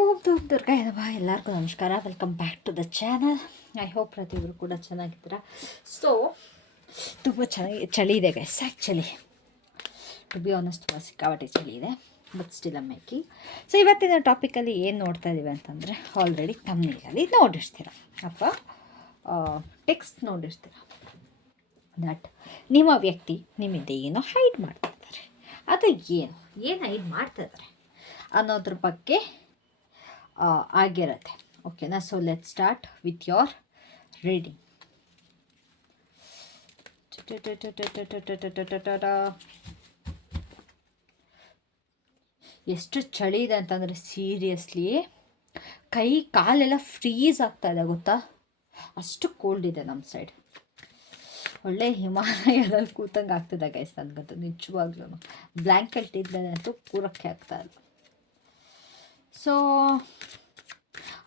ಓಂ ಧೂಮ್ ದುರ್ಗಾ ಯನಮಃ. ಎಲ್ಲರಿಗೂ ನಮಸ್ಕಾರ. Welcome back to the channel. I hope ಪ್ರತಿಯೊಬ್ಬರು ಕೂಡ ಚೆನ್ನಾಗಿದ್ದೀರಾ. ಸೊ ತುಂಬ ಚೆನ್ನಾಗಿ ಚಳಿ ಇದೆ guys. Actually to be honest ಸಿಕ್ಕಾಪಟ್ಟೆ ಚಳಿ ಇದೆ, but still I making. So ಇವತ್ತಿನ ಟಾಪಿಕಲ್ಲಿ ಏನು ನೋಡ್ತಾ ಇದ್ದೀವಿ ಅಂತಂದರೆ, ಆಲ್ರೆಡಿ ತಮ್ನೇಲಲ್ಲಿ ನೋಡಿರ್ತೀರ ಅಥವಾ ಟೆಕ್ಸ್ಟ್ ನೋಡಿರ್ತೀರ ದಟ್ ನಿಮ್ಮ ವ್ಯಕ್ತಿ ನಿಮ್ಮಿಂದ ಏನೋ ಹೈಡ್ ಮಾಡ್ತಾ ಇದ್ದಾರೆ, ಅದು ಏನು ಹೈಡ್ ಮಾಡ್ತಾ ಇದ್ದಾರೆ ಅನ್ನೋದ್ರ ಬಗ್ಗೆ ಆಗಿರುತ್ತೆ. ಓಕೆನಾ? So let start with your reading. ಎಷ್ಟು ಚಳಿ ಇದೆ ಅಂತಂದರೆ ಸೀರಿಯಸ್ಲಿ ಕೈ ಕಾಲೆಲ್ಲ ಫ್ರೀಸ್ ಆಗ್ತಾ ಇದೆ ಗೊತ್ತಾ, ಅಷ್ಟು ಕೋಲ್ಡ್ ಇದೆ ನಮ್ಮ ಸೈಡ್. ಒಳ್ಳೆ ಹಿಮಾಲಯದಲ್ಲಿ ಕೂತಂಗೆ ಆಗ್ತಿದೆ ಗೈಸ್ ನನಗಂತೂ ನಿಜವಾಗ್ಲೂ. ಬ್ಲ್ಯಾಂಕೆಟ್ ಇದ್ದರೆ ಅಂತೂ ಕೂರಕ್ಕೆ ಆಗ್ತಾ ಇಲ್ಲ. ಸೊ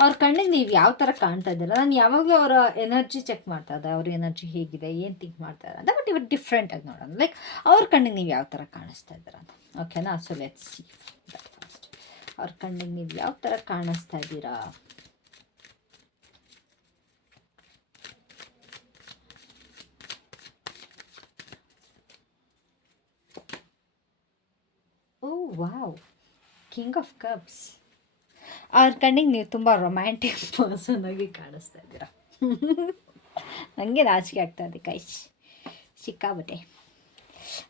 ಅವ್ರ ಕಣ್ಣಿಗೆ ನೀವು ಯಾವ ಥರ ಕಾಣ್ತಾ ಇದ್ದೀರ, ನಾನು ಯಾವಾಗಲೂ ಅವರ ಎನರ್ಜಿ ಚೆಕ್ ಮಾಡ್ತಾ ಇದ್ದೆ, ಅವ್ರ ಎನರ್ಜಿ ಹೇಗಿದೆ, ಏನು ಥಿಂಕ್ ಮಾಡ್ತಾ ಇದ್ದಾರೆ ಅಂತ. ಬಟ್ ಇವಾಗ ಡಿಫ್ರೆಂಟಾಗಿ ನೋಡೋಣ, ಲೈಕ್ ಅವ್ರ ಕಣ್ಣಿಗೆ ನೀವು ಯಾವ ಥರ ಕಾಣಿಸ್ತಾ ಇದ್ದೀರ ಅಂತ. ಓಕೆನಾ? So let's see that first. ಅವ್ರ ಕಣ್ಣಿಗೆ ನೀವು ಯಾವ ಥರ ಕಾಣಿಸ್ತಾ ಇದ್ದೀರಾ? ಓ ವಾವ್, ಕಿಂಗ್ ಆಫ್ ಕಪ್ಸ್. ಅವ್ರ ಕಣ್ಣಿಗೆ ನೀವು ತುಂಬ ರೊಮ್ಯಾಂಟಿಕ್ ಪರ್ಸನ್ ಆಗಿ ಕಾಣಿಸ್ತಾ ಇದ್ದೀರಾ. ನನಗೆ ನಾಚಿಕೆ ಆಗ್ತಾ ಇದೆ ಕೈಶ್, ಸಿಕ್ಕಾಬಟ್ಟೆ.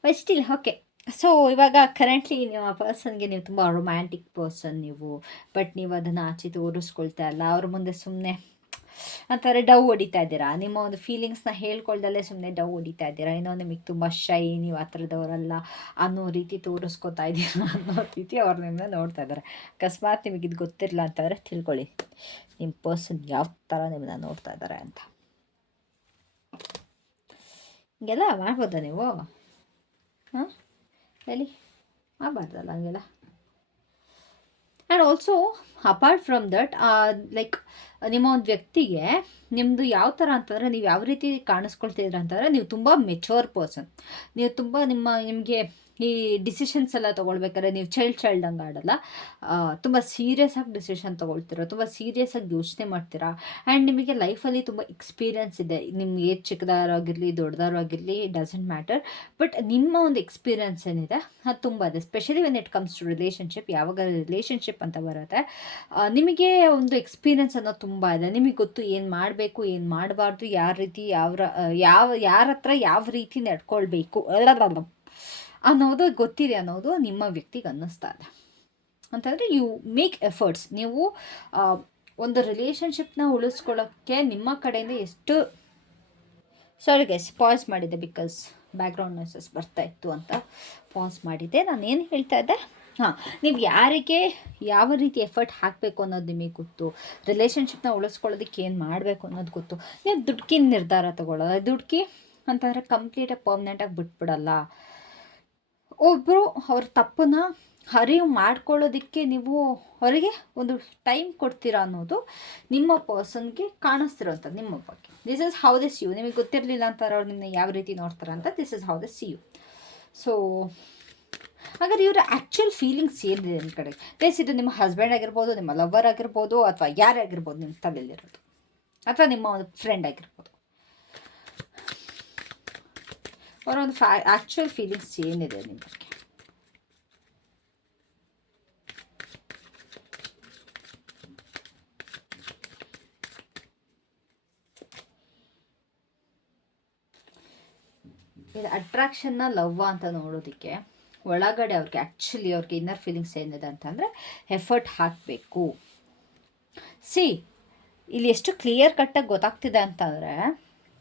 But still okay. ಸೊ ಇವಾಗ ಕರೆಂಟ್ಲಿ ನಿಮ್ಮ ಪರ್ಸನ್ಗೆ ನೀವು ತುಂಬ ರೊಮ್ಯಾಂಟಿಕ್ ಪರ್ಸನ್ ನೀವು, ಬಟ್ ನೀವು ಅದನ್ನು ಆಚೆ ತೋರಿಸ್ಕೊಳ್ತಾ ಇಲ್ಲ. ಅವ್ರ ಮುಂದೆ ಸುಮ್ಮನೆ ಅಂತಾರೆ ಡವ್ ಹೊಡಿತಾ ಇದ್ದೀರಾ. ನಿಮ್ಮ ಒಂದು ಫೀಲಿಂಗ್ಸ್ನ ಹೇಳ್ಕೊಳ್ದಲ್ಲೇ ಸುಮ್ಮನೆ ಡವ್ ಹೊಡಿತಾ ಇದ್ದೀರಾ. ಏನೋ ನಿಮಗೆ ತುಂಬ ಶೈ, ನೀವು ಆ ಥರದವರಲ್ಲ ಅನ್ನೋ ರೀತಿ ತೋರಿಸ್ಕೊತಾ ಇದ್ದೀರಾ ಅನ್ನೋ ರೀತಿ ಅವ್ರು ನಿಮ್ಮನ್ನ ನೋಡ್ತಾ ಇದ್ದಾರೆ. ಅಕಸ್ಮಾತ್ ನಿಮಗೆ ಇದು ಗೊತ್ತಿರಲಿಲ್ಲ ಅಂತಂದರೆ ತಿಳ್ಕೊಳ್ಳಿ ನಿಮ್ಮ ಪರ್ಸನ್ ಯಾವ ಥರ ನಿಮ್ಮನ್ನ ನೋಡ್ತಾ ಇದ್ದಾರೆ ಅಂತ. ಹಿಂಗೆಲ್ಲ ಮಾಡ್ಬೋದಾ ನೀವು? ಹಾಂ ಹೇಳಿ, ಮಾಡಬಾರ್ದಲ್ಲ ಹಂಗೆಲ್ಲ. And also apart from that, like ನಿಮ್ಮ ಒಂದು ವ್ಯಕ್ತಿಗೆ ನಿಮ್ಮದು ಯಾವ ಥರ ಅಂತಂದರೆ, ನೀವು ಯಾವ ರೀತಿ ಕಾಣಿಸ್ಕೊಳ್ತಿದ್ದೀರ ಅಂತಂದರೆ, ನೀವು ತುಂಬ ಮೆಚೂರ್ ಪರ್ಸನ್. ನೀವು ತುಂಬ ನಿಮಗೆ ಈ ಡಿಸಿಷನ್ಸ್ ಎಲ್ಲ ತೊಗೊಳ್ಬೇಕಾದ್ರೆ ನೀವು ಚೈಲ್ಡ್ ಹಂಗೆ ಆಡಲ್ಲ. ತುಂಬ ಸೀರಿಯಸ್ ಆಗಿ ಡಿಸಿಷನ್ ತೊಗೊಳ್ತೀರಾ, ತುಂಬ ಸೀರಿಯಸ್ ಆಗಿ ಯೋಚನೆ ಮಾಡ್ತೀರಾ. ಆ್ಯಂಡ್ ನಿಮಗೆ ಲೈಫಲ್ಲಿ ತುಂಬ ಎಕ್ಸ್ಪೀರಿಯನ್ಸ್ ಇದೆ. ನಿಮ್ಮ ಏಜ್ ಚಿಕ್ಕದಾರಾಗಿರಲಿ ದೊಡ್ಡದಾರಾಗಿರಲಿ, ಡಸಂಟ್ ಮ್ಯಾಟರ್. ಬಟ್ ನಿಮ್ಮ ಒಂದು ಎಕ್ಸ್ಪೀರಿಯನ್ಸ್ ಏನಿದೆ ಅದು ತುಂಬ ಇದೆ. Specially when it comes to relationship. ಯಾವಾಗ ರಿಲೇಷನ್ಶಿಪ್ ಅಂತ ಬರುತ್ತೆ, ನಿಮಗೆ ಒಂದು ಎಕ್ಸ್ಪೀರಿಯನ್ಸ್ ಅನ್ನೋದು ತುಂಬ ಇದೆ. ನಿಮಗೆ ಗೊತ್ತು ಏನು ಮಾಡಬೇಕು, ಏನು ಮಾಡಬಾರ್ದು, ಯಾರ ರೀತಿ ಯಾರ ಹತ್ರ ಯಾವ ರೀತಿ ನಡ್ಕೊಳ್ಬೇಕು ಅನ್ನೋದು ಗೊತ್ತಿದೆ ಅನ್ನೋದು ನಿಮ್ಮ ವ್ಯಕ್ತಿಗೆ ಅನ್ನಿಸ್ತಾ ಇದೆ. ಅಂತಂದರೆ ಯು ಮೇಕ್ ಎಫರ್ಟ್ಸ್. ನೀವು ಒಂದು ರಿಲೇಷನ್ಶಿಪ್ನ ಉಳಿಸ್ಕೊಳ್ಳೋಕ್ಕೆ ನಿಮ್ಮ ಕಡೆಯಿಂದ ಎಷ್ಟು... ಸಾರಿ ಗೈಸ್, ಪಾಸ್ ಮಾಡಿದ್ದೆ ಬಿಕಾಸ್ ಬ್ಯಾಕ್ಗ್ರೌಂಡ್ ನಾಯ್ಸಸ್ ಬರ್ತಾಯಿತ್ತು ಅಂತ ಪಾಸ್ ಮಾಡಿದ್ದೆ. ನಾನು ಏನು ಹೇಳ್ತಾ ಇದ್ದೆ, ನೀವು ಯಾರಿಗೆ ಯಾವ ರೀತಿ ಎಫರ್ಟ್ ಹಾಕಬೇಕು ಅನ್ನೋದು ನಿಮಗೆ ಗೊತ್ತು. ರಿಲೇಷನ್ಶಿಪ್ನ ಉಳಿಸ್ಕೊಳ್ಳೋದಕ್ಕೆ ಏನು ಮಾಡಬೇಕು ಅನ್ನೋದು ಗೊತ್ತು. ನೀವು ದುಡ್ಕಿನ ನಿರ್ಧಾರ ತೊಗೊಳ್ಳೋದು. ದುಡ್ಕಿ ಅಂತಂದರೆ ಕಂಪ್ಲೀಟಾಗಿ ಪರ್ಮನೆಂಟಾಗಿ ಬಿಟ್ಬಿಡಲ್ಲ. ಒಬ್ಬರು ಅವ್ರ ತಪ್ಪನ್ನ ಅರಿವು ಮಾಡ್ಕೊಳ್ಳೋದಕ್ಕೆ ನೀವು ಅವರಿಗೆ ಒಂದು ಟೈಮ್ ಕೊಡ್ತೀರಾ ಅನ್ನೋದು ನಿಮ್ಮ ಪರ್ಸನ್ಗೆ ಕಾಣಿಸ್ತಿರೋಂಥದ್ದು ನಿಮ್ಮ ಬಗ್ಗೆ. This is how they see you. ನಿಮಗೆ ಗೊತ್ತಿರಲಿಲ್ಲ ಅಂತಾರೆ ಅವ್ರು ನಿಮ್ಮನ್ನ ಯಾವ ರೀತಿ ನೋಡ್ತಾರೆ ಅಂತ. This is how they see you. So ಹಾಗಾದ್ರೆ ಇವರ ಆ್ಯಕ್ಚುಯಲ್ ಫೀಲಿಂಗ್ಸ್ ಏನಿದೆ ನಿಮ್ಮ ಕಡೆ ಗೈಸ್, ಇದು ನಿಮ್ಮ ಹಸ್ಬೆಂಡ್ ಆಗಿರ್ಬೋದು, ನಿಮ್ಮ ಲವರ್ ಆಗಿರ್ಬೋದು, ಅಥವಾ ಯಾರೇ ಆಗಿರ್ಬೋದು ನಿಮ್ಮ ತಲೆಯಲ್ಲಿರೋದು, ಅಥವಾ ನಿಮ್ಮ ಒಂದು ಫ್ರೆಂಡ್ ಆಗಿರ್ಬೋದು. ಅವರ ಒಂದು ಆ್ಯಕ್ಚುಯಲ್ ಫೀಲಿಂಗ್ಸ್ ಏನಿದೆ ನಿಮ್ಮ ಬಗ್ಗೆ? ಇದು ಅಟ್ರಾಕ್ಷನ್ನ ಲವ್ ಅಂತ ನೋಡೋದಕ್ಕೆ ಒಳಗಡೆ ಅವ್ರಿಗೆ ಇನ್ನರ್ ಫೀಲಿಂಗ್ಸ್ ಏನಿದೆ ಅಂತಂದರೆ ಎಫರ್ಟ್ ಹಾಕಬೇಕು. ಇಲ್ಲಿ ಎಷ್ಟು ಕ್ಲಿಯರ್ ಕಟ್ಟಾಗಿ ಗೊತ್ತಾಗ್ತಿದೆ ಅಂತಂದರೆ,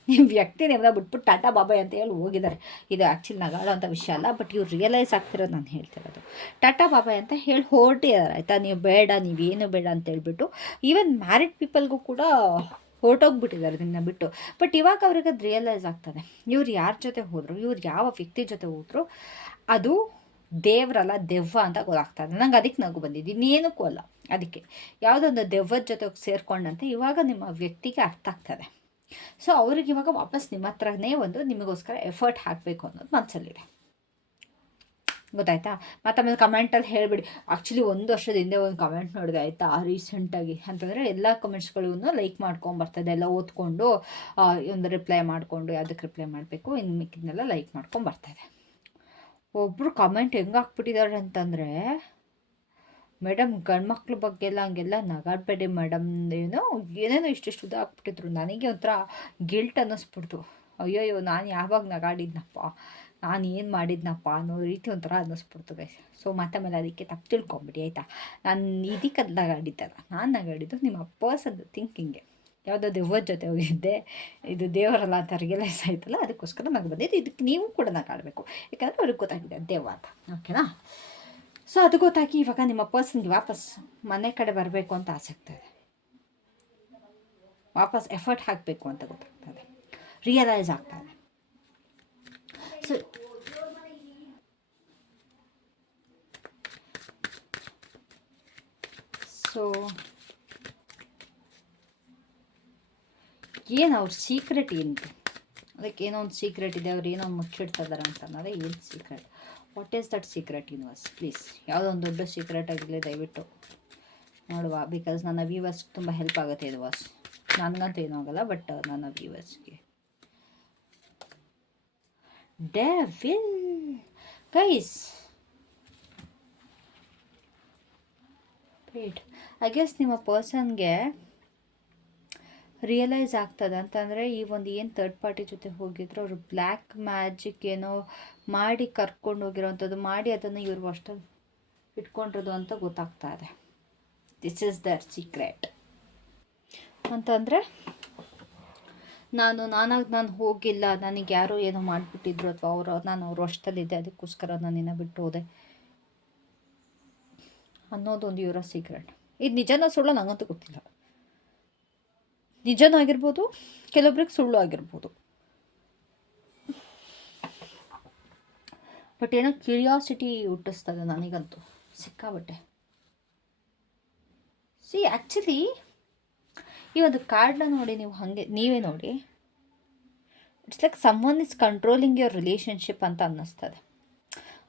ನಿಮ್ಮ ವ್ಯಕ್ತಿ ನಿಮ್ಮನ್ನ ಬಿಟ್ಬಿಟ್ಟು ಟಾಟಾ ಬಾಬಾಯ್ ಅಂತ ಹೇಳಿ ಹೋಗಿದ್ದಾರೆ. ಇದು ಆ್ಯಕ್ಚುಲಿ ನಗಾಡೋ ಅಂಥ ವಿಷಯ ಅಲ್ಲ, ಬಟ್ ಇವ್ರು ರಿಯಲೈಸ್ ಆಗ್ತಿರೋದು ನಾನು ಹೇಳ್ತಿರೋದು. ಟಾಟಾ ಬಾಬಾಯ್ ಅಂತ ಹೇಳಿ ಹೊರಟಿದ್ದಾರೆ ಆಯಿತಾ. ನೀವು ಬೇಡ, ನೀವೇನು ಬೇಡ ಅಂತ ಹೇಳ್ಬಿಟ್ಟು. ಈವನ್ ಮ್ಯಾರಿಡ್ ಪೀಪಲ್ಗೂ ಕೂಡ ಹೊರಟೋಗ್ಬಿಟ್ಟಿದ್ದಾರೆ ನಿಮ್ಮನ್ನ ಬಿಟ್ಟು. ಬಟ್ ಇವಾಗ ಅವ್ರಿಗೆ ಅದು ರಿಯಲೈಸ್ ಆಗ್ತದೆ, ಇವ್ರು ಯಾರ ಜೊತೆ ಹೋದರು, ಇವ್ರು ಯಾವ ವ್ಯಕ್ತಿ ಜೊತೆ ಹೋದರು, ಅದು ದೇವರಲ್ಲ ದೆವ್ವ ಅಂತ ಗೊತ್ತಾಗ್ತದೆ. ನಂಗೆ ಅದಕ್ಕೆ ನಗು ಬಂದಿದ್ದು, ಇನ್ನೇನಕ್ಕೂ ಅಲ್ಲ. ಅದಕ್ಕೆ ಯಾವುದೋ ಒಂದು ದೆವ್ವದ ಜೊತೆ ಸೇರಿಕೊಂಡಂತೆ ಇವಾಗ ನಿಮ್ಮ ವ್ಯಕ್ತಿಗೆ ಅರ್ಥ ಆಗ್ತದೆ. ಸೊ ಅವ್ರಿಗೆ ಇವಾಗ ವಾಪಸ್ ನಿಮ್ಮ ಹತ್ರನೇ ಒಂದು ನಿಮಗೋಸ್ಕರ ಎಫರ್ಟ್ ಹಾಕಬೇಕು ಅನ್ನೋದು ಮನಸ್ಸಲ್ಲಿದೆ. ಗೊತ್ತಾಯ್ತಾ? ಮತ್ತು ಆಮೇಲೆ ಕಮೆಂಟಲ್ಲಿ ಹೇಳಿಬಿಡಿ. ಆ್ಯಕ್ಚುಲಿ 1 ವರ್ಷದ ಹಿಂದೆ ಒಂದು ಕಮೆಂಟ್ ನೋಡಿದೆ ಆಯಿತಾ, ರೀಸೆಂಟಾಗಿ ಅಂತಂದರೆ ಎಲ್ಲ ಕಮೆಂಟ್ಸ್ಗಳಿಗೂ ಲೈಕ್ ಮಾಡ್ಕೊಂಬರ್ತದೆ, ಎಲ್ಲ ಓದ್ಕೊಂಡು ಒಂದು ರಿಪ್ಲೈ ಮಾಡಿಕೊಂಡು ಯಾವುದಕ್ಕೆ ರಿಪ್ಲೈ ಮಾಡಬೇಕು, ಇನ್ನು ಮಿಕ್ಕಿದ್ನೆಲ್ಲ ಲೈಕ್ ಮಾಡ್ಕೊಂಬರ್ತದೆ. ಒಬ್ಬರು ಕಮೆಂಟ್ ಹೆಂಗೆ ಹಾಕ್ಬಿಟ್ಟಿದ್ದಾರೆ ಅಂತಂದರೆ, ಮೇಡಮ್ ಗಂಡ್ಮಕ್ಳ ಬಗ್ಗೆ ಎಲ್ಲ ಹಂಗೆಲ್ಲ ನಗಾಡಬೇಡಿ ಮೇಡಮ್, ಏನೇನೋ ಇಷ್ಟಿಷ್ಟು ಹಾಕ್ಬಿಟ್ಟಿದ್ರು. ನನಗೆ ಒಂಥರ ಗಿಲ್ಟ್ ಅನ್ನಿಸ್ಬಿಡ್ತು. ಅಯ್ಯೋಯ್ಯೋ, ನಾನು ಯಾವಾಗ ನಗಾಡಿದ್ನಪ್ಪ, ನಾನು ಏನು ಮಾಡಿದ್ನಪ್ಪ ಅನ್ನೋ ರೀತಿ ಒಂಥರ ಅನ್ನಿಸ್ಬಿಡ್ತು ಗೈಸ್. ಸೊ ಮತ್ತೆ ಮೇಲೆ ಅದಕ್ಕೆ ತಪ್ಪು ತಿಳ್ಕೊಂಬಿಡಿ ಆಯಿತಾ. ನಾನು ಇದಕ್ಕೆ ನಗಾಡಿದ್ದಲ್ಲ, ನಾನು ನಗಾಡಿದ್ದು ನಿಮ್ಮ ಪರ್ಸನ್ ಥಿಂಕಿಂಗ್ಗೆ. ಯಾವುದೋ ದೆವ್ವದ ಜೊತೆ ಹೋಗಿದ್ದೆ, ಇದು ದೇವರಲ್ಲ ಅಂತ ರಿಯಲೈಸ್ ಆಯ್ತಲ್ಲ, ಅದಕ್ಕೋಸ್ಕರ ನನಗೆ ಬಂದಿದ್ದು. ಇದಕ್ಕೆ ನೀವು ಕೂಡ ನಗಾಡಬೇಕು, ಯಾಕಂದರೆ ಅವ್ರಿಗೆ ಗೊತ್ತಾಗಿದೆ ದೆವ್ವ ಅಂತ. ಓಕೆನಾ? ಸೊ ಅದು ಗೊತ್ತಾಗಿ ಇವಾಗ ನಿಮ್ಮ ಪರ್ಸನ್ಗೆ ವಾಪಸ್ ಮನೆ ಕಡೆ ಬರಬೇಕು ಅಂತ ಆಸಕ್ತಿ ಇದೆ, ವಾಪಸ್ ಎಫರ್ಟ್ ಹಾಕಬೇಕು ಅಂತ ಗೊತ್ತಾಗ್ತದೆ, ರಿಯಲೈಸ್ ಆಗ್ತದೆ. ಸೊ ಏನು ಅವ್ರ ಸೀಕ್ರೆಟ್ ಏನಿದೆ, ಅದಕ್ಕೆ ಏನೋ ಒಂದು ಸೀಕ್ರೆಟ್ ಇದೆ, ಅವ್ರು ಏನೋ ಒಂದು ಮುಚ್ಚಿಡ್ತಾ ಇದ್ದಾರೆ ಅಂತ ಅನ್ನೋದೇ ಏನು secret. What is that secret universe? Please ಯಾವುದೋ ಒಂದು ದೊಡ್ಡ ಸೀಕ್ರೆಟ್ ಆಗಿರಲಿ ದಯವಿಟ್ಟು ನೋಡುವ, ಬಿಕಾಸ್ ನನ್ನ ವ್ಯೂವರ್ಸ್ ತುಂಬ ಹೆಲ್ಪ್ ಆಗುತ್ತೆ ಇದು ವಾಸ್. ನನಗಂತೂ ಏನೂ ಆಗಲ್ಲ, ಬಟ್ ನನ್ನ ವ್ಯೂವರ್ಸ್ಗೆ. Devil guys, wait, I guess ನಿಮ್ಮ ಪರ್ಸನ್ಗೆ ರಿಯಲೈಸ್ ಆಗ್ತದೆ ಅಂತಂದರೆ, ಈ ಒಂದು ಏನು ಥರ್ಡ್ ಪಾರ್ಟಿ ಜೊತೆ ಹೋಗಿದ್ರು ಅವರು ಬ್ಲ್ಯಾಕ್ ಮ್ಯಾಜಿಕ್ ಏನೋ ಮಾಡಿ ಕರ್ಕೊಂಡು ಹೋಗಿರೋವಂಥದ್ದು, ಮಾಡಿ ಅದನ್ನು ಇವರು ಅಷ್ಟಲ್ಲಿ ಇಟ್ಕೊಂಡಿರೋದು ಅಂತ ಗೊತ್ತಾಗ್ತಾ ಇದೆ. ದಿಸ್ ಈಸ್ ದರ್ ಸೀಕ್ರೆಟ್ ಅಂತಂದರೆ, ನಾನು ಹೋಗಿಲ್ಲ, ನನಗೆ ಯಾರೋ ಏನೋ ಮಾಡಿಬಿಟ್ಟಿದ್ರು, ಅಥವಾ ನಾನು ಅವ್ರ ಅಷ್ಟಲ್ಲಿದ್ದೆ, ಅದಕ್ಕೋಸ್ಕರ ನಾನಿನ್ನ ಬಿಟ್ಟು ಹೋದೆ ಅನ್ನೋದೊಂದು ಇವರ ಸೀಕ್ರೆಟ್. ಇದು ನಿಜನೋ ಸುಳ್ಳು ನನಗಂತೂ ಗೊತ್ತಿಲ್ಲ. ನಿಜನೂ ಆಗಿರ್ಬೋದು, ಕೆಲವೊಬ್ರಿಗೆ ಸುಳ್ಳು ಆಗಿರ್ಬೋದು, ಬಟ್ ಏನೋ ಕ್ಯೂರಿಯಾಸಿಟಿ ಹುಟ್ಟಿಸ್ತದೆ ನನಗಂತೂ ಸಿಕ್ಕಾಬಟ್ಟೆ. ಸಿ ಆ್ಯಕ್ಚುಲಿ ಈ ಒಂದು ಕಾರ್ಡ್ನ ನೋಡಿ, ನೀವು ಹಾಗೆ ನೀವೇ ನೋಡಿ, it's like someone is controlling your relationship ಅಂತ ಅನ್ನಿಸ್ತದೆ.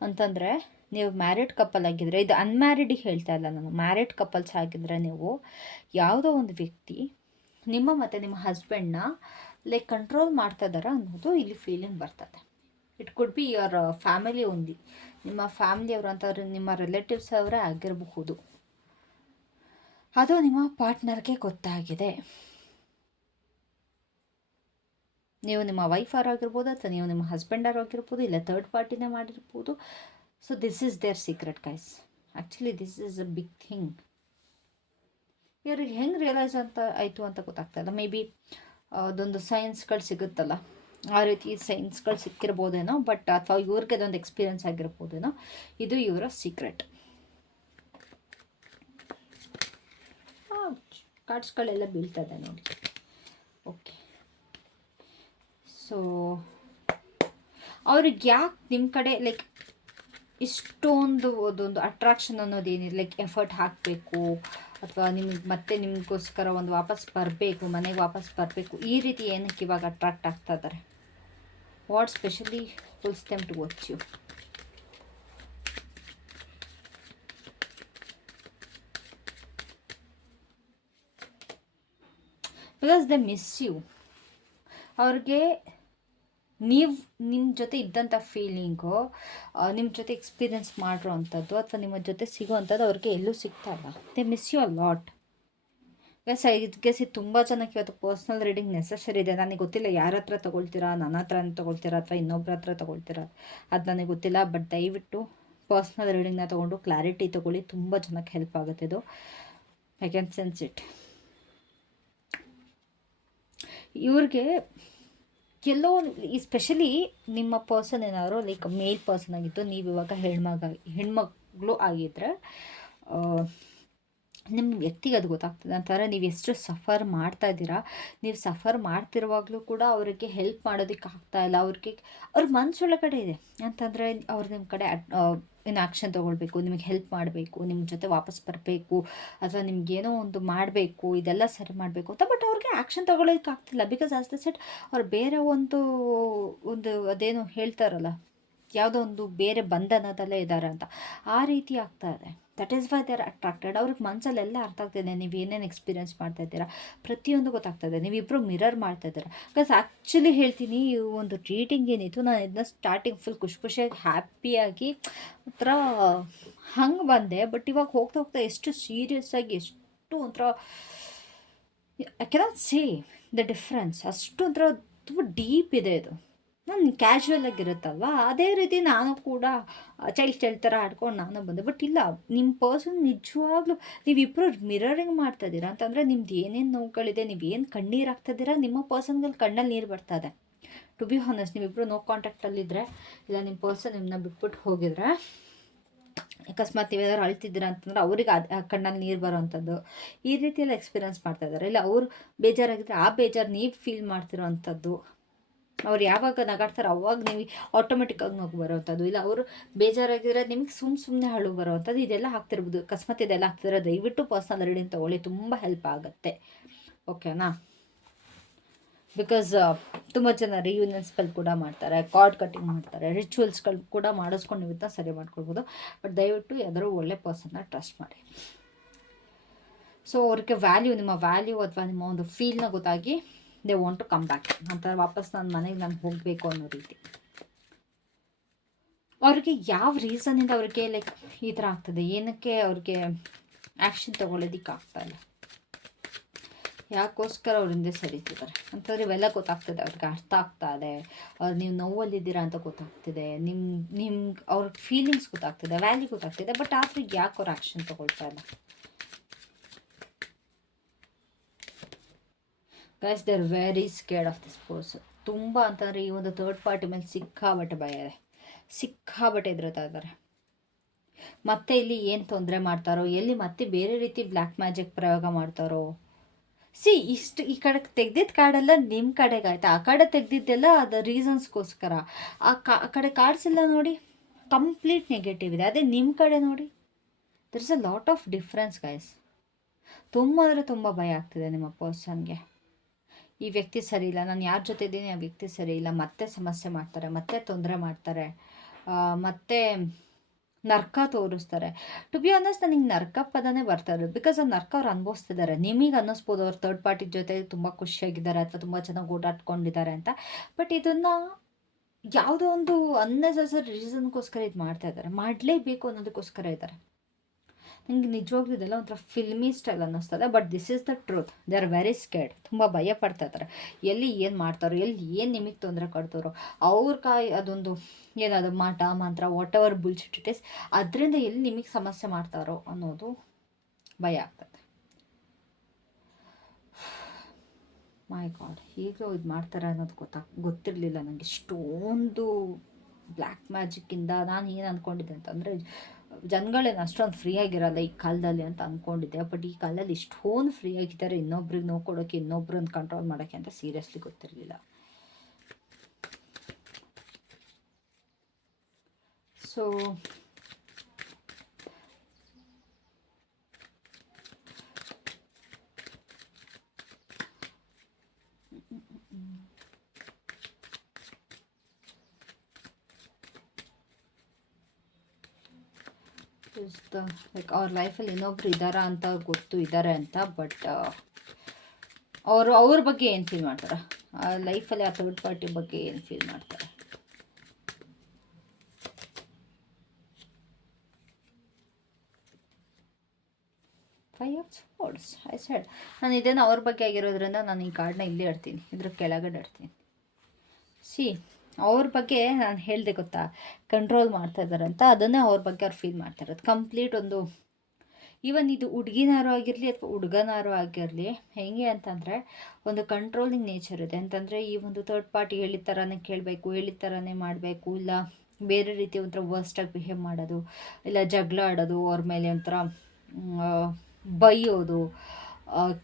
ಅಂತಂದರೆ ನೀವು ಮ್ಯಾರಿಡ್ ಕಪಲ್ ಆಗಿದ್ದರೆ, ಇದು ಅನ್ಮ್ಯಾರಿಡಿಗೆ ಹೇಳ್ತಾ ಇಲ್ಲ ನಾನು, ಮ್ಯಾರಿಡ್ ಕಪಲ್ಸ್ ಆಗಿದ್ದರೆ ನೀವು ಯಾವುದೋ ಒಂದು ವ್ಯಕ್ತಿ ನಿಮ್ಮ ಮತ್ತು ನಿಮ್ಮ ಹಸ್ಬೆಂಡ್ನ ಲೈಕ್ ಕಂಟ್ರೋಲ್ ಮಾಡ್ತಾ ಇದ್ದಾರೆ ಅನ್ನೋದು ಇಲ್ಲಿ ಫೀಲಿಂಗ್ ಬರ್ತದೆ. It could be your family only, ನಿಮ್ಮ ಫ್ಯಾಮಿಲಿಯವರು ಅಂತಂದರೆ ನಿಮ್ಮ ರಿಲೇಟಿವ್ಸ್ ಅವರೇ ಆಗಿರಬಹುದು. ಅದು ನಿಮ್ಮ ಪಾರ್ಟ್ನರ್ಗೆ ಗೊತ್ತಾಗಿದೆ. ನೀವು ನಿಮ್ಮ ವೈಫ್ ಆಗಿರ್ಬೋದು, ಅಥವಾ ನೀವು ನಿಮ್ಮ ಹಸ್ಬೆಂಡ್ ಆಗಿರ್ಬೋದು, ಇಲ್ಲ ಥರ್ಡ್ ಪಾರ್ಟಿನೇ ಮಾಡಿರ್ಬೋದು. So this is their secret guys. Actually this is a big thing. ಇವ್ರಿಗೆ ಹೆಂಗೆ ರಿಯಲೈಸ್ ಅಂತ ಆಯಿತು ಅಂತ ಗೊತ್ತಾಗ್ತಾಯಿಲ್ಲ. ಮೇ ಬಿ ಅದೊಂದು ಸೈನ್ಸ್ಗಳು ಸಿಗುತ್ತಲ್ಲ, ಆ ರೀತಿ ಸೈನ್ಸ್ಗಳು ಸಿಕ್ಕಿರ್ಬೋದೇನೋ, ಬಟ್ ಅಥವಾ ಇವ್ರಿಗೆ ಅದೊಂದು ಎಕ್ಸ್ಪೀರಿಯನ್ಸ್ ಆಗಿರ್ಬೋದೇನೋ. ಇದು ಇವರ ಸೀಕ್ರೆಟ್. ಕಾರ್ಡ್ಸ್ಗಳೆಲ್ಲ ಬೀಳ್ತದೆ ನೋಡಿ. ಓಕೆ, ಸೊ ಅವ್ರಿಗೆ ಯಾಕೆ ನಿಮ್ಮ ಕಡೆ ಲೈಕ್ ಇಷ್ಟೊಂದು ಅದೊಂದು ಅಟ್ರಾಕ್ಷನ್ ಅನ್ನೋದೇನಿದೆ, ಲೈಕ್ ಎಫರ್ಟ್ ಹಾಕಬೇಕು, ಅಥವಾ ನಿಮಗೋಸ್ಕರ ಒಂದು ವಾಪಸ್ ಬರಬೇಕು, ಮನೆಗೆ ವಾಪಸ್ ಬರಬೇಕು, ಈ ರೀತಿ ಏನಕ್ಕೆ ಇವಾಗ ಅಟ್ರಾಕ್ಟ್ ಆಗ್ತಾ ಇದ್ದಾರೆ? What specially pulls them towards you? Because they miss you. ಅವ್ರಿಗೆ ನಿಮ್ಮ ಜೊತೆ ಇದ್ದಂಥ ಫೀಲಿಂಗು, ನಿಮ್ಮ ಜೊತೆ ಎಕ್ಸ್ಪೀರಿಯೆನ್ಸ್ ಮಾಡಿರೋ ಅಂಥದ್ದು, ಅಥವಾ ನಿಮ್ಮ ಜೊತೆ ಸಿಗೋ ಅಂಥದ್ದು ಅವ್ರಿಗೆ ಎಲ್ಲೂ ಸಿಗ್ತಾ ಇಲ್ಲ. They miss you a lot. Guess ಇದು ತುಂಬ ಜನಕ್ಕೆ ಇವತ್ತು ಪರ್ಸ್ನಲ್ ರೀಡಿಂಗ್ ನೆಸೆಸರಿ ಇದೆ. ನನಗೆ ಗೊತ್ತಿಲ್ಲ ಯಾರ ಹತ್ರ ತೊಗೊಳ್ತೀರಾ, ನನ್ನ ಹತ್ರ ತೊಗೊಳ್ತೀರಾ, ಅಥವಾ ಇನ್ನೊಬ್ಬರ ಹತ್ರ ತೊಗೊಳ್ತೀರಾ, ಅದು ನನಗೆ ಗೊತ್ತಿಲ್ಲ. ಬಟ್ ದಯವಿಟ್ಟು ಪರ್ಸ್ನಲ್ ರೀಡಿಂಗ್ನ ತೊಗೊಂಡು ಕ್ಲಾರಿಟಿ ತೊಗೊಳ್ಳಿ. ತುಂಬ ಜನಕ್ಕೆ ಹೆಲ್ಪ್ ಆಗುತ್ತೆ ಇದು. I can sense it. ಇವ್ರಿಗೆ ಕೆಲವೊಂದು, ಸ್ಪೆಷಲಿ ನಿಮ್ಮ ಪರ್ಸನ್ ಏನಾದ್ರು ಲೈಕ್ ಮೇಲ್ ಪರ್ಸನ್ ಆಗಿದ್ದು, ನೀವು ಇವಾಗ ಹೆಣ್ಮಗಳು ಆಗಿದ್ದರೆ ನಿಮ್ಮ ವ್ಯಕ್ತಿಗೆ ಅದು ಗೊತ್ತಾಗ್ತದೆ. ಅಂತಾರೆ ನೀವು ಎಷ್ಟು ಸಫರ್ ಮಾಡ್ತಾ ಇದ್ದೀರಾ, ನೀವು ಸಫರ್ ಮಾಡ್ತಿರುವಾಗಲೂ ಕೂಡ ಅವರಿಗೆ ಹೆಲ್ಪ್ ಮಾಡೋದಕ್ಕೆ ಆಗ್ತಾಯಿಲ್ಲ. ಅವ್ರ ಮನಸ್ಸೊಳಗಡೆ ಇದೆ ಅಂತಂದರೆ ಅವ್ರು ನಿಮ್ಮ ಕಡೆ ಏನು ಆ್ಯಕ್ಷನ್ ತೊಗೊಳ್ಬೇಕು, ನಿಮಗೆ ಹೆಲ್ಪ್ ಮಾಡಬೇಕು, ನಿಮ್ಮ ಜೊತೆ ವಾಪಸ್ ಬರಬೇಕು, ಅಥವಾ ನಿಮಗೇನೋ ಒಂದು ಮಾಡಬೇಕು, ಇದೆಲ್ಲ ಸರಿ ಮಾಡಬೇಕು ಅಂತ. ಬಟ್ ಅವ್ರಿಗೆ ಆ್ಯಕ್ಷನ್ ತೊಗೊಳೋದಕ್ಕೆ ಆಗ್ತಿಲ್ಲ. ಬಿಕಾಸ್ ಆಸ್ ದ ಸೆಟ್ ಅವ್ರು ಬೇರೆ ಒಂದು ಅದೇನು ಹೇಳ್ತಾರಲ್ಲ, ಯಾವುದೋ ಒಂದು ಬೇರೆ ಬಂಧನದಲ್ಲೇ ಇದ್ದಾರೆ ಅಂತ ಆ ರೀತಿ ಆಗ್ತಾ ಇದೆ. That is why they are attracted. ಅವ್ರಿಗೆ ಮನಸ್ಸಲ್ಲೆಲ್ಲ ಅರ್ಥ ಆಗ್ತಾಯಿದೆ, ನೀವು ಏನೇನು ಎಕ್ಸ್ಪೀರಿಯೆನ್ಸ್ ಮಾಡ್ತಾ ಇದ್ದೀರಾ, ಪ್ರತಿಯೊಂದು ಗೊತ್ತಾಗ್ತದೆ. ನೀವಿಬ್ಬರು ಮಿರರ್ ಮಾಡ್ತಾ ಇದ್ದೀರಾ. ಬಿಕಾಸ್ ಆ್ಯಕ್ಚುಲಿ ಹೇಳ್ತೀನಿ, ಈ ಒಂದು ರೀಡಿಂಗ್ ಏನಿತ್ತು, ನಾನು ಇದನ್ನ ಸ್ಟಾರ್ಟಿಂಗ್ ಫುಲ್ ಖುಷಿಯಾಗಿ ಹ್ಯಾಪಿಯಾಗಿ ಒಂಥರ ಹಂಗೆ ಬಂದೆ. ಬಟ್ ಇವಾಗ ಹೋಗ್ತಾ ಹೋಗ್ತಾ ಎಷ್ಟು ಸೀರಿಯಸ್ ಆಗಿ, ಎಷ್ಟು ಒಂಥರ I cannot say the difference, ಅಷ್ಟು ಒಂಥರ ತುಂಬ ಡೀಪ್ ಇದೆ ಇದು. ನಾನು ಕ್ಯಾಶುವಲ್ ಆಗಿರುತ್ತಲ್ವ, ಅದೇ ರೀತಿ ನಾನು ಕೂಡ ಚೈಲ್ಡ್ ಥರ ಆಡ್ಕೊಂಡು ನಾನು ಬಂದೆ. ಬಟ್ ಇಲ್ಲ, ನಿಮ್ಮ ಪರ್ಸನ್ ನಿಜವಾಗ್ಲೂ ನೀವಿಬ್ಬರು ಮಿರರಿಂಗ್ ಮಾಡ್ತಾ ಇದ್ದೀರಾ ಅಂತಂದರೆ ನಿಮ್ದು ಏನೇನು ನೋವುಗಳಿದೆ, ನೀವೇನು ಕಣ್ಣೀರು ಹಾಕ್ತಿದ್ದೀರಾ, ನಿಮ್ಮ ಪರ್ಸನ್ಗಳು ಕಣ್ಣಲ್ಲಿ ನೀರು ಬರ್ತದೆ. ಟು ಬಿ ಹಾನೆಸ್ಟ್, ನೀವಿಬ್ಬರು ನೋ ಕಾಂಟ್ಯಾಕ್ಟಲ್ಲಿದ್ದರೆ, ಇಲ್ಲ ನಿಮ್ಮ ಪರ್ಸನ್ ನಿಮ್ಮನ್ನ ಬಿಟ್ಬಿಟ್ಟು ಹೋಗಿದ್ರೆ, ಅಕಸ್ಮಾತ್ ನೀವೇನಾದ್ರು ಅಳ್ತಿದ್ದೀರಾ ಅಂತಂದ್ರೆ ಅವ್ರಿಗೆ ಕಣ್ಣಲ್ಲಿ ನೀರು ಬರೋವಂಥದ್ದು, ಈ ರೀತಿಯೆಲ್ಲ ಎಕ್ಸ್ಪೀರಿಯೆನ್ಸ್ ಮಾಡ್ತಾ ಇದ್ದಾರೆ. ಇಲ್ಲ ಅವ್ರು ಬೇಜಾರಾಗಿದ್ದರೆ ಆ ಬೇಜಾರು ನೀವು ಫೀಲ್ ಮಾಡ್ತಿರೋ ಅಂಥದ್ದು. ಅವ್ರು ಯಾವಾಗ ನಗಾಡ್ತಾರೆ ಅವಾಗ ನೀವು ಆಟೋಮೆಟಿಕ್ಕಾಗಿ ನಗು ಬರೋವಂಥದ್ದು. ಇಲ್ಲ ಅವರು ಬೇಜಾರಾಗಿದ್ರೆ ನಿಮಗೆ ಸುಮ್ಮನೆ ಅಳು ಬರೋವಂಥದ್ದು. ಇದೆಲ್ಲ ಆಗ್ತಿರ್ಬೋದು. ಅಕಸ್ಮಾತ್ ಇದೆಲ್ಲ ಆಗ್ತಿದ್ರೆ ದಯವಿಟ್ಟು ಪರ್ಸ್ನಲ್ ರೀಡಿಂಗ್ ತೊಗೊಳ್ಳಿ, ತುಂಬ ಹೆಲ್ಪ್ ಆಗುತ್ತೆ. ಓಕೆನಾ? ಬಿಕಾಸ್ ತುಂಬ ಜನ ರಿಯೂನಿಯನ್ ಸ್ಪೆಲ್ ಕೂಡ ಮಾಡ್ತಾರೆ, ಕಾರ್ಡ್ ಕಟ್ಟಿಂಗ್ ಮಾಡ್ತಾರೆ, ರಿಚುವಲ್ಸ್ಗಳು ಕೂಡ ಮಾಡಿಸ್ಕೊಂಡು ನೀವು ಇದನ್ನ ಸರಿ ಮಾಡ್ಕೊಳ್ಬೋದು. ಬಟ್ ದಯವಿಟ್ಟು ಯಾವ್ದಾದ್ರು ಒಳ್ಳೆ ಪರ್ಸನ್ನ ಟ್ರಸ್ಟ್ ಮಾಡಿ. ಸೊ ಅವ್ರಿಗೆ ನಿಮ್ಮ ವ್ಯಾಲ್ಯೂ ಅಥವಾ ನಿಮ್ಮ ಒಂದು ಫೀಲ್ನ ಗೊತ್ತಾಗಿ they want to come back ಅಂತಾರೆ. ವಾಪಸ್ ನನ್ನ ಮನೆಗೆ ನಾನು ಹೋಗಬೇಕು ಅನ್ನೋ ರೀತಿ. ಅವ್ರಿಗೆ ಯಾವ ರೀಸನ್ನಿಂದ ಅವ್ರಿಗೆ ಲೈಕ್ ಈ ಥರ ಆಗ್ತದೆ, ಏನಕ್ಕೆ ಅವ್ರಿಗೆ ಆ್ಯಕ್ಷನ್ ತೊಗೊಳ್ಳೋದಕ್ಕೆ ಆಗ್ತಾಯಿಲ್ಲ, ಯಾಕೋಸ್ಕರ ಅವ್ರ ಹಿಂದೆ ಸರಿತಿದ್ದಾರೆ ಅಂತಂದರೆ ಇವೆಲ್ಲ ಗೊತ್ತಾಗ್ತದೆ. ಅವ್ರಿಗೆ ಅರ್ಥ ಆಗ್ತಾ ಇದೆ, ನೀವು ನೋವಲ್ಲಿದ್ದೀರಾ ಅಂತ ಗೊತ್ತಾಗ್ತಿದೆ, ನಿಮ್ಗೆ ಅವ್ರ ಫೀಲಿಂಗ್ಸ್ ಗೊತ್ತಾಗ್ತಿದೆ, ವ್ಯಾಲ್ಯೂ ಗೊತ್ತಾಗ್ತಿದೆ. ಬಟ್ ಆದರೂ ಯಾಕೆ ಅವ್ರು ಆ್ಯಕ್ಷನ್ ತೊಗೊಳ್ತಾ ಇಲ್ಲ? Guys, they are very scared of this person. ತುಂಬ ಅಂತಂದರೆ ಈ ಒಂದು ಥರ್ಡ್ ಪಾರ್ಟಿ ಮೇಲೆ ಸಿಕ್ಕಾಬಟ್ಟೆ ಭಯ ಇದೆ, ಸಿಕ್ಕಾಬಟ್ಟೆ ಎದುರುತ್ತಾ ಇದ್ದಾರೆ. ಮತ್ತೆ ಇಲ್ಲಿ ಏನು ತೊಂದರೆ ಮಾಡ್ತಾರೋ, ಎಲ್ಲಿ ಮತ್ತೆ ಬೇರೆ ರೀತಿ ಬ್ಲ್ಯಾಕ್ ಮ್ಯಾಜಿಕ್ ಪ್ರಯೋಗ ಮಾಡ್ತಾರೋ. ಇಷ್ಟು ಈ ಕಡೆ ತೆಗ್ದಿದ್ದ ಕಾರ್ಡೆಲ್ಲ ನಿಮ್ಮ ಕಡೆಗೆ ಆಯ್ತಾ, ಆ ಕಡೆ ತೆಗ್ದಿದ್ದೆಲ್ಲ ಅದು ರೀಸನ್ಸ್ಗೋಸ್ಕರ. ಆ ಕಡೆ ಕಾರ್ಡ್ಸ್ ಎಲ್ಲ ನೋಡಿ ಕಂಪ್ಲೀಟ್ ನೆಗೆಟಿವ್ ಇದೆ. ಅದೇ ನಿಮ್ಮ ಕಡೆ ನೋಡಿ, there is a lot of difference guys. ತುಂಬ ಅಂದರೆ ತುಂಬ ಭಯ ಆಗ್ತಿದೆ ನಿಮ್ಮ ಪರ್ಸನ್ಗೆ. ಈ ವ್ಯಕ್ತಿ ಸರಿ ಇಲ್ಲ, ನಾನು ಯಾರ ಜೊತೆ ಇದ್ದೀನಿ ಆ ವ್ಯಕ್ತಿ ಸರಿ ಇಲ್ಲ, ಮತ್ತೆ ಸಮಸ್ಯೆ ಮಾಡ್ತಾರೆ, ಮತ್ತೆ ತೊಂದರೆ ಮಾಡ್ತಾರೆ, ಮತ್ತೆ ನರ್ಕ ತೋರಿಸ್ತಾರೆ. ಟು ಬಿ ಆನೆಸ್ಟ್ ನನಗೆ ನರ್ಕ ಪದನೇ ಬರ್ತಾ ಇರೋದು. ಬಿಕಾಸ್ ಆ ನರ್ಕ ಅವ್ರು ಅನುಭವಿಸ್ತಿದ್ದಾರೆ. ನಿಮಗೆ ಅನ್ನಿಸ್ಬೋದು ಅವ್ರು ಥರ್ಡ್ ಪಾರ್ಟಿ ಜೊತೆ ತುಂಬ ಖುಷಿಯಾಗಿದ್ದಾರೆ ಅಥವಾ ತುಂಬ ಚೆನ್ನಾಗಿ ಓಡಾಡ್ಕೊಂಡಿದ್ದಾರೆ ಅಂತ. ಬಟ್ ಇದನ್ನು ಯಾವುದೋ ಒಂದು ಅನ್ನೆಸೆಸರಿ ರೀಸನ್ಗೋಸ್ಕರ ಇದು ಮಾಡ್ತಾ ಇದ್ದಾರೆ, ಮಾಡಲೇಬೇಕು ಅನ್ನೋದಕ್ಕೋಸ್ಕರ ಇದ್ದಾರೆ. ನನಗೆ ನಿಜವಾಗ್ಲೂ ಇದೆಲ್ಲ ಒಂಥರ ಫಿಲ್ಮಿ ಸ್ಟೈಲ್ ಅನ್ನಿಸ್ತದೆ. But this is the truth. They are very scared. ತುಂಬ ಭಯ ಪಡ್ತಾ ಇದ್ದಾರೆ. ಎಲ್ಲಿ ಏನು ಮಾಡ್ತಾರೋ, ಎಲ್ಲಿ ಏನು ನಿಮಗೆ ತೊಂದರೆ ಕೊಡ್ತಾರೋ, ಅವ್ರ ಅದೊಂದು ಏನದು ಮಾಟ ಮಂತ್ರ what ever bullshit it is, ಅದರಿಂದ ಎಲ್ಲಿ ನಿಮಗೆ ಸಮಸ್ಯೆ ಮಾಡ್ತಾರೋ ಅನ್ನೋದು ಭಯ ಆಗ್ತದೆ. ಮೈ ಗಾಡ್, ಹೀಗೆ ಇದು ಮಾಡ್ತಾರೆ ಅನ್ನೋದು ಗೊತ್ತಿರಲಿಲ್ಲ ನನಗೆ. ಇಷ್ಟೊಂದು ಬ್ಲ್ಯಾಕ್ ಮ್ಯಾಜಿಕ್ಕಿಂದ ನಾನು ಏನು ಅಂದ್ಕೊಂಡಿದ್ದೆ ಅಂತಂದರೆ, ಜನಗಳೇನು ಅಷ್ಟೊಂದು ಫ್ರೀ ಆಗಿರಲ್ಲ ಈ ಕಾಲದಲ್ಲಿ ಅಂತ ಅಂದ್ಕೊಂಡಿದ್ದೆ. ಬಟ್ ಈ ಕಾಲದಲ್ಲಿ ಇಷ್ಟೊಂದು ಫ್ರೀ ಆಗಿದ್ದಾರೆ, ಇನ್ನೊಬ್ರಿಗೆ ನೋವು ಕೊಡೋಕ್ಕೆ, ಇನ್ನೊಬ್ರನ್ನ ಕಂಟ್ರೋಲ್ ಮಾಡೋಕ್ಕೆ ಅಂತ ಸೀರಿಯಸ್ಲಿ ಗೊತ್ತಿರಲಿಲ್ಲ. ಸೊ ಲೈಕ್ ಅವ್ರ ಲೈಫಲ್ಲಿ ಇನ್ನೊಬ್ರು ಇದ್ದಾರಾ ಅಂತ ಗೊತ್ತು, ಇದ್ದಾರೆ ಅಂತ. ಬಟ್ ಅವ್ರ ಬಗ್ಗೆ ಏನು ಫೀಲ್ ಮಾಡ್ತಾರೆ, ಲೈಫಲ್ಲಿ ಆ ಥರ್ಡ್ ಪಾರ್ಟಿ ಬಗ್ಗೆ ಏನು ಫೀಲ್ ಮಾಡ್ತಾರೆ? Five of swords. I said ನಾನು ಇದೇನು ಅವ್ರ ಬಗ್ಗೆ ಆಗಿರೋದ್ರಿಂದ ನಾನು ಈ ಕಾರ್ಡ್ನ ಇಲ್ಲೇ ಇಡ್ತೀನಿ, ಇದ್ರ ಕೆಳಗಡೆ ಇಡ್ತೀನಿ. ಅವ್ರ ಬಗ್ಗೆ ನಾನು ಹೇಳಿದೆ ಗೊತ್ತಾ, ಕಂಟ್ರೋಲ್ ಮಾಡ್ತಾ ಇದ್ದಾರೆ ಅಂತ. ಅದನ್ನೇ ಅವ್ರ ಬಗ್ಗೆ ಅವ್ರು ಫೀಲ್ ಮಾಡ್ತಾ ಇರೋದು. ಕಂಪ್ಲೀಟ್ ಒಂದು ಈವನ್ ಇದು ಹುಡುಗಿನಾರು ಆಗಿರಲಿ ಅಥವಾ ಹುಡುಗನಾರು ಆಗಿರಲಿ, ಹೇಗೆ ಅಂತಂದರೆ ಒಂದು ಕಂಟ್ರೋಲಿಂಗ್ ನೇಚರ್ ಇದೆ. ಅಂತಂದರೆ ಈ ಒಂದು ಥರ್ಡ್ ಪಾರ್ಟಿ ಹೇಳಿದ ಥರನೇ ಕೇಳಬೇಕು, ಹೇಳಿದ ಥರನೇ ಮಾಡಬೇಕು, ಇಲ್ಲ ಬೇರೆ ರೀತಿ ಒಂಥರ ವರ್ಸ್ಟಾಗಿ ಬಿಹೇವ್ ಮಾಡೋದು, ಇಲ್ಲ ಜಗಳ ಆಡೋದು, ಅವ್ರ ಮೇಲೆ ಒಂಥರ ಬೈಯೋದು.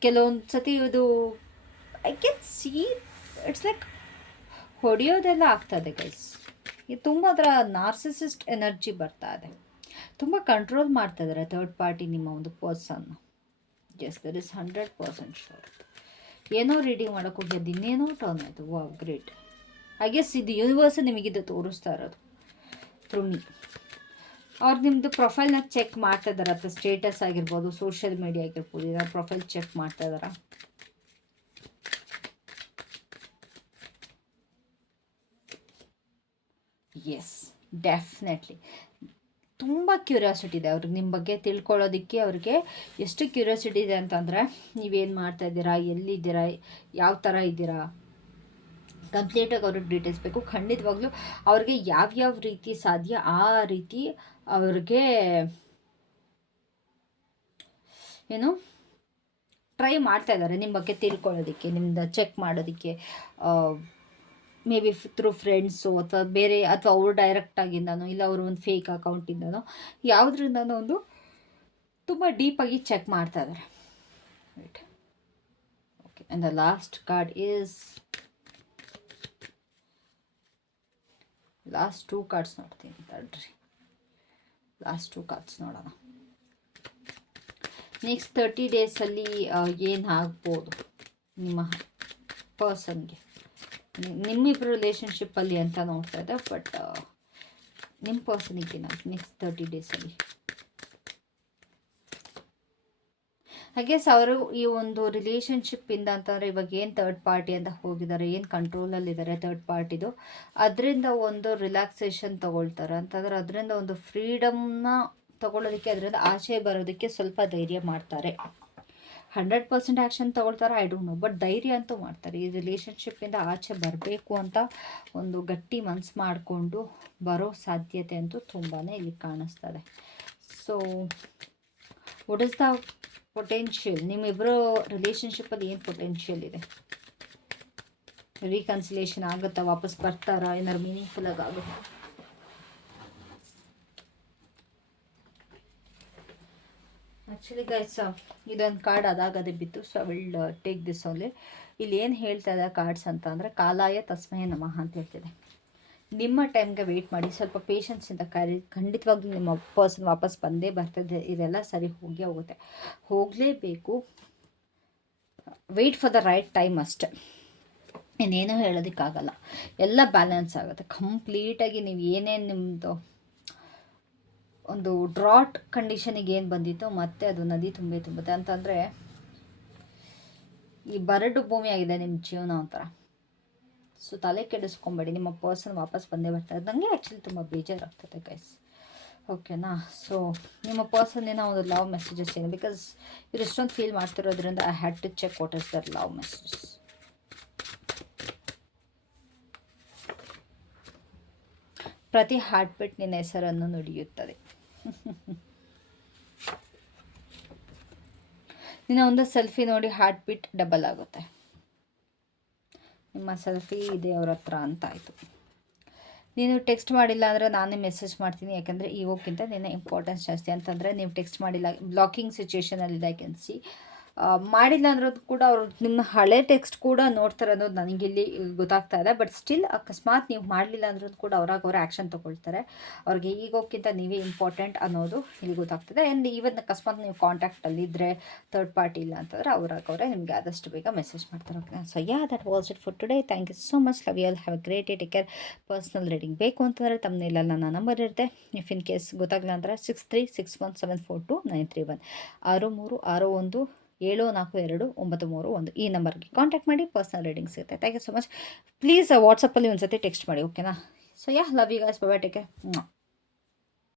ಕೆಲವೊಂದು ಸತಿ ಇದು I can see it's like ಹೊಡೆಯೋದೆಲ್ಲ ಆಗ್ತದೆ ಗೈಸ್. ಇದು ತುಂಬ ಅದರ ನಾರ್ಸಿಸಿಸ್ಟ್ ಎನರ್ಜಿ ಬರ್ತಾ ಇದೆ. ತುಂಬ ಕಂಟ್ರೋಲ್ ಮಾಡ್ತಾ ಇದ್ದಾರೆ ಥರ್ಡ್ ಪಾರ್ಟಿ ನಿಮ್ಮ ಒಂದು person. Yes, there is 100% sure. ಏನೋ ರೀಡಿಂಗ್ ಮಾಡೋಕ್ಕೆ ಹೋಗಿ ಅದು ಇನ್ನೇನೋ ಟರ್ನ್ ಆಯಿತು. Wow, great. ಐ ಗೆಸ್ ಇದು ಯೂನಿವರ್ಸ್ ನಿಮಗಿದು ತೋರಿಸ್ತಾ ಇರೋದು. Through me. ಅವ್ರು ನಿಮ್ಮದು ಪ್ರೊಫೈಲ್ನ ಚೆಕ್ ಮಾಡ್ತಾ ಇದ್ದಾರೆ, ಅಥವಾ ಸ್ಟೇಟಸ್ ಆಗಿರ್ಬೋದು, ಸೋಷಿಯಲ್ ಮೀಡಿಯಾ ಆಗಿರ್ಬೋದು, ಇದರ ಪ್ರೊಫೈಲ್ ಚೆಕ್ ಮಾಡ್ತಾ ಇದ್ದಾರಾ? ಎಸ್, ಡೆಫಿನೆಟ್ಲಿ ತುಂಬ ಕ್ಯೂರಿಯಾಸಿಟಿ ಇದೆ ಅವ್ರಿಗೆ ನಿಮ್ಮ ಬಗ್ಗೆ ತಿಳ್ಕೊಳ್ಳೋದಕ್ಕೆ. ಅವ್ರಿಗೆ ಎಷ್ಟು ಕ್ಯೂರಿಯಾಸಿಟಿ ಇದೆ ಅಂತಂದರೆ, ನೀವೇನು ಮಾಡ್ತಾಯಿದ್ದೀರಾ, ಎಲ್ಲಿದ್ದೀರಾ, ಯಾವ ಥರ ಇದ್ದೀರಾ, ಕಂಪ್ಲೀಟಾಗಿ ಅವ್ರಿಗೆ ಡೀಟೇಲ್ಸ್ ಬೇಕು. ಖಂಡಿತವಾಗ್ಲೂ ಅವ್ರಿಗೆ ಯಾವ್ಯಾವ ರೀತಿ ಸಾಧ್ಯ ಆ ರೀತಿ ಅವ್ರಿಗೆ ಏನು ಟ್ರೈ ಮಾಡ್ತಾ ಇದ್ದಾರೆ ನಿಮ್ಮ ಬಗ್ಗೆ ತಿಳ್ಕೊಳ್ಳೋದಕ್ಕೆ, ನಿಮ್ಮದು ಚೆಕ್ ಮಾಡೋದಕ್ಕೆ. ಮೇ ಬಿ ಥ್ರೂ ಫ್ರೆಂಡ್ಸು, ಅಥವಾ ಬೇರೆ, ಅಥವಾ ಅವರು ಡೈರೆಕ್ಟಾಗಿಂದನೋ, ಇಲ್ಲ ಅವರು ಒಂದು ಫೇಕ್ ಅಕೌಂಟಿಂದನೋ, ಯಾವುದ್ರಿಂದನೋ ಒಂದು ತುಂಬ ಡೀಪಾಗಿ ಚೆಕ್ ಮಾಡ್ತಾ ಇದ್ದಾರೆ. Right, okay. And the last card is, last 2 cards ನೋಡ್ತೀನಿ ತಡ್ರಿ. ಲಾಸ್ಟ್ 2 ಕಾರ್ಡ್ಸ್ ನೋಡೋಣ. ನೆಕ್ಸ್ಟ್ 30 ಡೇಸಲ್ಲಿ ಏನು ಆಗ್ಬೋದು ನಿಮ್ಮ ಪರ್ಸನ್ಗೆ, ನಿಮ್ಮಿಬ್ಬರು ರಿಲೇಷನ್ಶಿಪ್ಪಲ್ಲಿ ಅಂತ ನೋಡ್ತಾ ಇದೆ. ಬಟ್ ನಿಮ್ಮ ಪರ್ಸನಿಗೆ ನೆಕ್ಸ್ಟ್ 30 ಡೇಸಲ್ಲಿ ಗೆಸ್ ಅವರು ಈ ಒಂದು ರಿಲೇಷನ್ಶಿಪ್ಪಿಂದ ಅಂತಂದರೆ, ಇವಾಗ ಏನು ಥರ್ಡ್ ಪಾರ್ಟಿ ಅಂತ ಹೋಗಿದ್ದಾರೆ, ಏನು ಕಂಟ್ರೋಲಲ್ಲಿದ್ದಾರೆ ಥರ್ಡ್ ಪಾರ್ಟಿದು, ಅದರಿಂದ ಒಂದು ರಿಲ್ಯಾಕ್ಸೇಷನ್ ತೊಗೊಳ್ತಾರೆ ಅಂತಂದರೆ, ಅದರಿಂದ ಒಂದು ಫ್ರೀಡಮ್ನ ತೊಗೊಳ್ಳೋದಕ್ಕೆ, ಅದರಿಂದ ಆಚೆ ಬರೋದಕ್ಕೆ ಸ್ವಲ್ಪ ಧೈರ್ಯ ಮಾಡ್ತಾರೆ. 100% ಆ್ಯಕ್ಷನ್ ತೊಗೊಳ್ತಾರೆ, ಐ ಡೋಂಟ್ ನೋ, ಬಟ್ ಧೈರ್ಯ ಅಂತೂ ಮಾಡ್ತಾರೆ. ಈ ರಿಲೇಷನ್ಶಿಪ್ಪಿಂದ ಆಚೆ ಬರಬೇಕು ಅಂತ ಒಂದು ಗಟ್ಟಿ ಮನಸ್ಸು ಮಾಡಿಕೊಂಡು ಬರೋ ಸಾಧ್ಯತೆ ಅಂತೂ ತುಂಬಾ ಇಲ್ಲಿ ಕಾಣಿಸ್ತದೆ. So what is the potential, ನಿಮ್ಮಿಬ್ಬರು ರಿಲೇಷನ್ಶಿಪ್ಪಲ್ಲಿ ಏನು ಪೊಟೆನ್ಷಿಯಲ್ ಇದೆ? ರೀಕನ್ಸಿಲೇಷನ್ ಆಗುತ್ತಾ, ವಾಪಸ್ ಬರ್ತಾರಾ, ಏನಾದ್ರು ಮೀನಿಂಗ್ಫುಲ್ಲಾಗಿ ಆಗುತ್ತಾ? ಆ್ಯಕ್ಚುಲಿ ಗೈಸ್, ಇದೊಂದು ಕಾರ್ಡ್ ಅದಾಗದೆ ಬಿತ್ತು, so I will take this only. ಇಲ್ಲಿ ಏನು ಹೇಳ್ತಾ ಇದೆ ಕಾರ್ಡ್ಸ್ ಅಂತ ಅಂದರೆ, ಕಾಲಾಯ ತಸ್ಮೈ ನಮಃ ಅಂತ ಹೇಳ್ತಿದೆ. ನಿಮ್ಮ ಟೈಮ್ಗೆ ವೆಯ್ಟ್ ಮಾಡಿ, ಸ್ವಲ್ಪ ಪೇಷನ್ಸಿಂದ ಖಂಡಿತವಾಗ್ಲೂ ನಿಮ್ಮ ಪರ್ಸನ್ ವಾಪಸ್ ಬಂದೇ ಬರ್ತದೆ. ಇದೆಲ್ಲ ಸರಿ ಹೋಗೇ ಹೋಗುತ್ತೆ, ಹೋಗಲೇಬೇಕು. Wait for the right time ಅಷ್ಟೆ, ಇನ್ನೇನೂ ಹೇಳೋದಕ್ಕಾಗಲ್ಲ. ಎಲ್ಲ ಬ್ಯಾಲೆನ್ಸ್ ಆಗುತ್ತೆ ಕಂಪ್ಲೀಟಾಗಿ. ನೀವು ಏನೇನು ನಿಮ್ಮದು ಒಂದು ಡ್ರಾಟ್ ಕಂಡೀಷನಿಗೆ ಏನು ಬಂದಿತ್ತು, ಮತ್ತೆ ಅದು ನದಿ ತುಂಬುತ್ತೆ ಅಂತಂದರೆ, ಈ ಬರಡು ಭೂಮಿ ಆಗಿದೆ ನಿಮ್ಮ ಜೀವನ ಒಂಥರ. ಸೊ ತಲೆ ಕೆಡಿಸ್ಕೊಬೇಡಿ, ನಿಮ್ಮ ಪರ್ಸನ್ ವಾಪಸ್ ಬಂದೇ ಬರ್ತಾರೆ. ನನಗೆ ಆ್ಯಕ್ಚುಲಿ ತುಂಬ ಬೇಜಾರಾಗ್ತದೆ ಗೈಸ್, ಓಕೆನಾ? ಸೊ ನಿಮ್ಮ ಪರ್ಸನ್ನಿನ ಒಂದು ಲವ್ ಮೆಸೇಜಸ್ ಏನು, ಬಿಕಾಸ್ ಇವ್ರು ಎಷ್ಟೊಂದು ಫೀಲ್ ಮಾಡ್ತಿರೋದ್ರಿಂದ I had to check what is their love messages. ಪ್ರತಿ ಹಾರ್ಟ್ ಬೀಟ್ ನಿನ್ನ ಹೆಸರನ್ನು ನುಡಿಯುತ್ತದೆ. ನಿನ್ನ ಒಂದು ಸೆಲ್ಫಿ ನೋಡಿ ಹಾರ್ಟ್ ಬೀಟ್ ಡಬಲ್ ಆಗುತ್ತೆ. ನಿಮ್ಮ ಸೆಲ್ಫಿ ಇದೆ ಅವ್ರ ಹತ್ರ ಅಂತ ಆಯಿತು. ನೀನು ಟೆಕ್ಸ್ಟ್ ಮಾಡಿಲ್ಲ ಅಂದರೆ ನಾನೇ ಮೆಸೇಜ್ ಮಾಡ್ತೀನಿ, ಯಾಕಂದರೆ ಈಗೋಕ್ಕಿಂತ ನಿನ್ನ ಇಂಪಾರ್ಟೆನ್ಸ್ ಜಾಸ್ತಿ. ಅಂತಂದರೆ ನೀವು ಟೆಕ್ಸ್ಟ್ ಮಾಡಿಲ್ಲ, ಬ್ಲಾಕಿಂಗ್ ಸಿಚುವೇಷನಲ್ಲಿದೆ ಐ ಕ್ಯಾನ್ ಸಿ. ಮಾಡಿಲ್ಲ ಅನ್ನೋದು ಕೂಡ ಅವರು ನಿಮ್ಮ ಹಳೆ ಟೆಕ್ಸ್ಟ್ ಕೂಡ ನೋಡ್ತಾರೆ ಅನ್ನೋದು ನನಗಿಲ್ಲಿ ಗೊತ್ತಾಗ್ತಾ ಇದೆ. ಬಟ್ ಸ್ಟಿಲ್ ಅಕಸ್ಮಾತ್ ನೀವು ಮಾಡಲಿಲ್ಲ ಅಂದ್ರೂ ಕೂಡ ಅವ್ರಾಗ ಆ್ಯಕ್ಷನ್ ತೊಗೊಳ್ತಾರೆ. ಅವ್ರಿಗೆ ಈಗೋಕ್ಕಿಂತ ನೀವೇ ಇಂಪಾರ್ಟೆಂಟ್ ಅನ್ನೋದು ಇಲ್ಲಿ ಗೊತ್ತಾಗ್ತದೆ. ಆ್ಯಂಡ್ ಈವನ್ ಅಕಸ್ಮಾತ್ ನೀವು ಕಾಂಟ್ಯಾಕ್ಟಲ್ಲಿದ್ದರೆ, ಥರ್ಡ್ ಪಾರ್ಟಿ ಇಲ್ಲ ಅಂತಂದರೆ ಅವರೇ ನಿಮಗೆ ಆದಷ್ಟು ಬೇಗ ಮೆಸೇಜ್ ಮಾಡ್ತಾರೆ. Okay, so yeah, that was it for today. Thank you so much. Love you all, have a great day, take care. Personal reading ಬೇಕು ಅಂತಂದರೆ ತಮ್ಮನೆಲ್ಲ ನನ್ನ ನಂಬರ್ ಇರುತ್ತೆ. ಇಫ್ ಇನ್ ಕೇಸ್ ಗೊತ್ತಾಗಲ್ಲ ಅಂದರೆ 6361742931 6361742931 ಈ ನಂಬರ್ಗೆ ಕಾಂಟ್ಯಾಕ್ಟ್ ಮಾಡಿ, ಪರ್ಸ್ನಲ್ ರೀಡಿಂಗ್ ಸಿಗುತ್ತೆ. Thank you so much. Please ವಾಟ್ಸಪ್ಪಲ್ಲಿ ಒಂದು ಸತಿ ಟೆಕ್ಸ್ಟ್ ಮಾಡಿ, ಓಕೆನಾ? So yeah, love you guys, bye bye, take care.